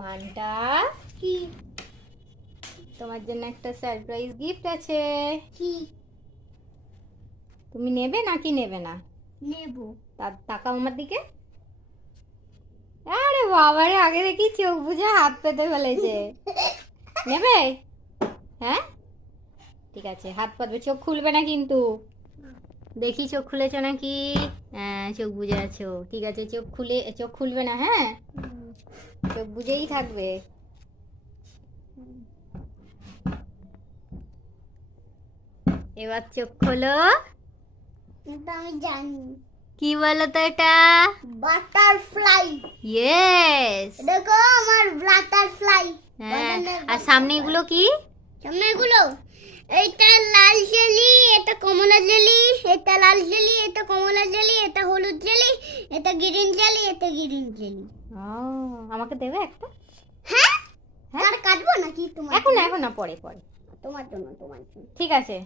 মানটা কি তোমার জন্য একটা সারপ্রাইজ গিফট আছে। কি তুমি নেবে নাকি নেবে না? নেব? তাকাও আমার দিকে। আরে বাবারে, আগে দেখি চোখ বুজে হাত পেতে ফেলেছে। নেবে? হ্যাঁ ঠিক আছে, হাত পাতবে, চোখ খুলবে না কিন্তু। দেখি চোখ খুলেছো নাকি। হ্যাঁ, চোখ বুজে আছো, ঠিক আছে। চোখ খুলবে না, হ্যাঁ? চোখ বুজেই থাকবে। এবার চোখ খোলো। এটা আমি জানি। কি বলো তো এটা? বাটারফ্লাই। ইয়েস। দেখো আমার বাটারফ্লাই। হ্যাঁ, আর সামনে এগুলো কি? সামনে এগুলো, এইটা লাল জেলি, এটা কমলা জেলি, এটা লাল জেলি, এটা কমলা জেলি, এটা হলুদ জেলি, এটা গ্রিন জেলি, এটা গ্রিন জেলি। ও, আমাকে দেবে একটা? হ্যাঁ হ্যাঁ, আর কাটবো নাকি তোমার? এখন না, এখন না, পরে পরে। তোমার জন্য, তোমার জন্য। ঠিক আছে।